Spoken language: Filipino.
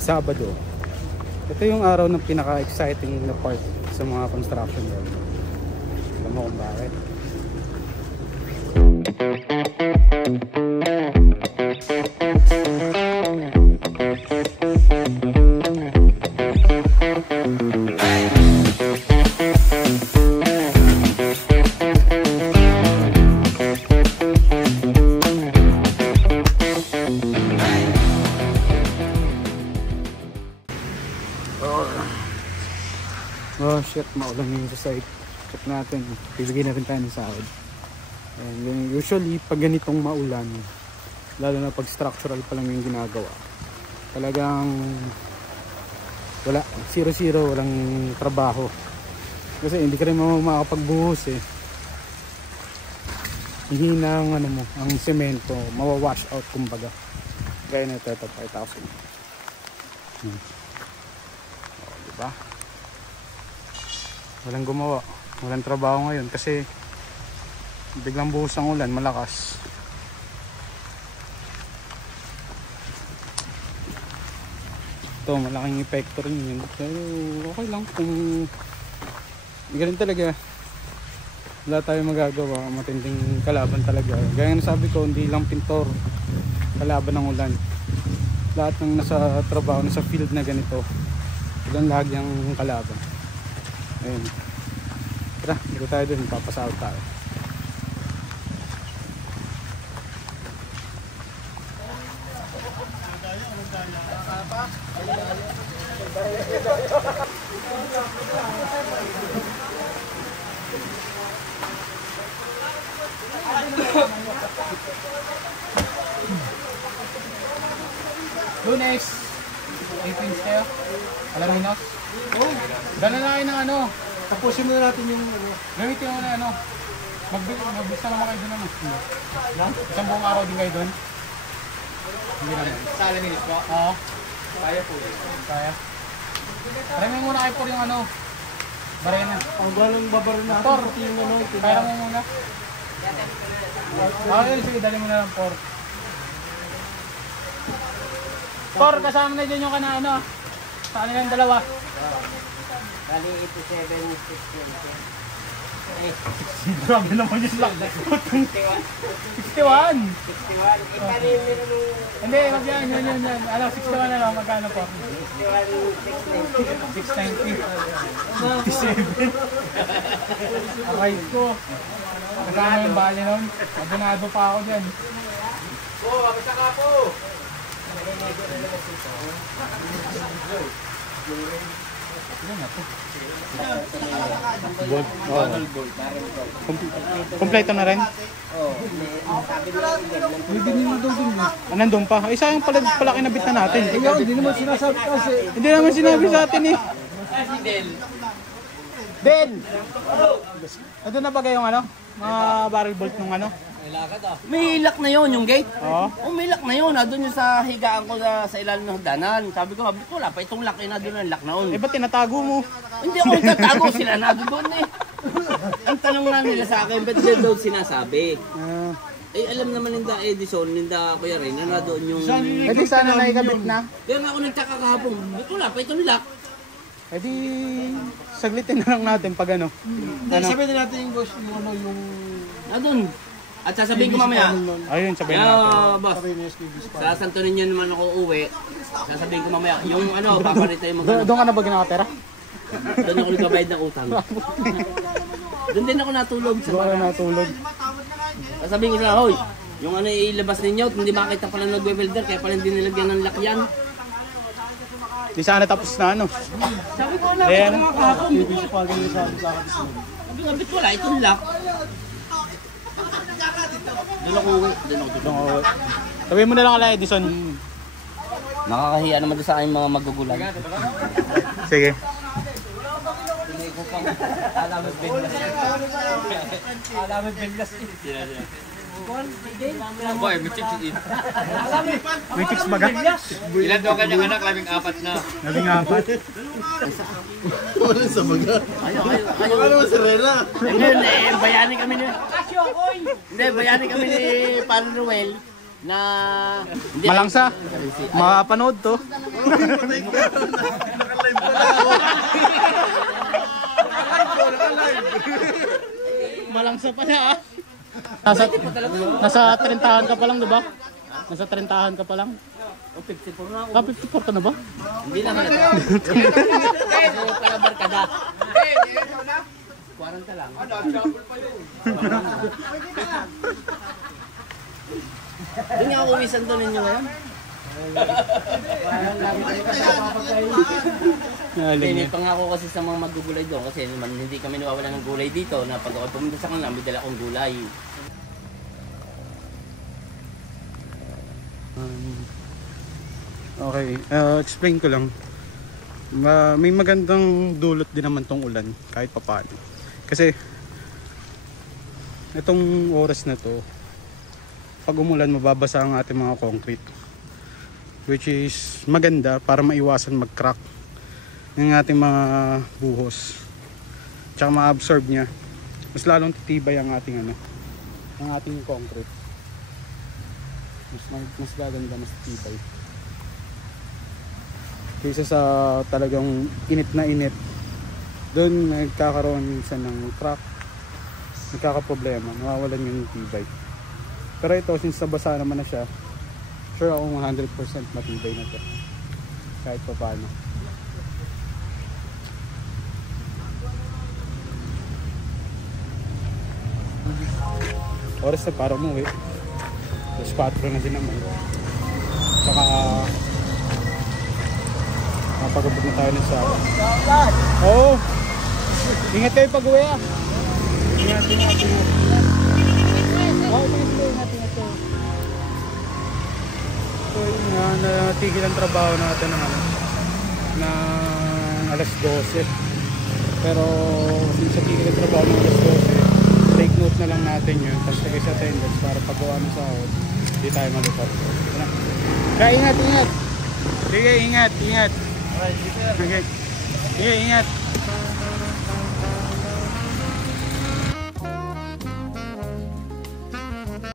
Sabado. Ito yung araw ng pinaka-exciting na part sa mga construction work. Alam mo kung bakit? Oh shit, maulan yung sa site. Check natin, bibigyan na rin tayo ng sahod. And usually pag ganitong maulan, lalo na pag structural pa lang yung ginagawa, talagang wala, 0-0, walang trabaho. Kasi hindi ka rin makakapagbuhos eh. Hihina ang ang semento, mawawash out kumbaga. Gaya na ito 5,000. Diba? Walang gumawa, walang trabaho ngayon kasi biglang buhos ang ulan, malakas. Ito, malaking epekto rin yun. Pero okay lang kung ganun talaga. Wala tayong magagawa, matinding kalaban talaga. Gaya na sabi ko, hindi lang pintor kalaban ng ulan. Lahat ng nasa trabaho, nasa field na ganito, ulan lagi ang kalaban. Ayun. Tara, dito tayo dun, papasahod tayo. Lunes, 18 kayo? Alaminos? Oh, dala na kayo ng tapusin muna natin yung gamitin mo na magbisa naman kayo doon isang buong araw din kayo doon. Hindi naman sa Alaminos po? Oo. Kaya po kaya. Try mo muna kayo po yung barena. Ang balong babarin natin pati yung kaya mo muna. Yun, sige, dali mo na lang por. Por, kasama na dyan yung sa kanilang dalawa. Bali, 87, 60. Grabe naman yung lock. 61? 61? Hindi, wag yan. 61 na lang. Magkano po? 690. 57. Aray ko. Kasama yung bali nun. Abonado pa ako dyan. Abisa ka po! Bolt. Kompleto na rin? Oo. Nandun pa. Isa yung pala kinabit na natin. Hindi naman sinasabi kasi. Hindi naman sinabi sa atin eh. Ben! Ito na ba kayong mga barrel bolt nung May lock na yon yung gate. Oo. May lock na yun. Doon yung sa higaan ko sa ilalim ng hagdanan. Sabi ko, wala pa itong lock. Doon ang lock na yun. Eh ba't tinatago mo? Hindi ako nagtatago. Sila na doon eh. Ang tanong na nila sa akin, ba't nila doon sinasabi? Alam naman ninda Edison, ninda Kuya Ray, na doon yung... Eh di sana naikabit na. Kaya nga ako nagtaka kahapon, wala pa itong lock. Eh di saglitin na lang natin pag Sabihin na natin yung boss, yung... Doon. At sasabihin ko mamaya. Ayun, sabihin natin. Boss, sa Santo Niño naman ako uuwi. Sasabihin ko mamaya, yung paparita yung mga... Doon ka na ba ginakatera? Doon ako nagbabayad ng utang. Doon din ako natulog. Doon ka natulog. Sasabihin ko sila, hoy, yung ilabas ninyo, hindi makita pala nagwe-welder, kaya pala hindi nilagyan ng lakyan. Di sana tapos na Sabi ko, wala pa mga kahapon. Sabi nga, wala itong lock. Doon ako uwi. Sabihin mo na lang kala Edison. Nakakahiya naman doon sa aking mga magugulan. Sige. Alamad Benlas. Boy, may chicks in. May chicks baga? Ilan daw kanyang anak? 14 na. 14. Wala sa baga. Ayaw naman si Rena. Ngayon bayani kami ni... Hindi, bayani kami ni Paro Noel. na... Hindi, Malangsa. Makapanood to. Nakalive pala ako. Malangsa pa niya ah. Nasa 30-han ka pa lang, di ba? Nasa 30-han ka pa lang. O, 54 na ako. Ah, 54 ka na ba? Hindi naman ito. Ako pala barkada. Kuwaran ka lang. Doon nga ako uwisan to ninyo ngayon. Hindi pa nga ako kasi sa mga magugulay doon kasi naman hindi kami nawawala ng gulay dito na pag ako pumunta sa kanila may dala akong gulay. Okay, explain ko lang. May magandang dulot din naman tong ulan kahit papaano. Kasi itong oras na to, pag umulan mababasa ang ating mga concrete, which is maganda para maiwasan mag-crack ng ating mga buhos. Tsaka ma-absorb niya. Mas lalong titibay ang ating ang ating concrete. Mas gaganda, mas titibay. Kaysa sa talagang init na init, doon nagkakaroon minsan ng crack, nagkakaproblema, nawawalan yung tibay. Pero ito, since nabasa naman na siya, sure akong 100% matibay na ito kahit pa paano. Oras na para umuwi, tapos 4 na din naman. Saka napagabot na tayo ng sawa. Oo. Ingat kayo pag uwi ah. Ingat. Oo, ingat kayo. So yun nga, natigil ang trabaho natin ng alas 12. Pero since natigil ang trabaho ng alas 12, take note na lang natin yun. Tapos tagay sa attendance para paggawa ng sahod, hindi tayo malupad. Kaya ingat. Sige, ingat. Okay. Sige, ingat.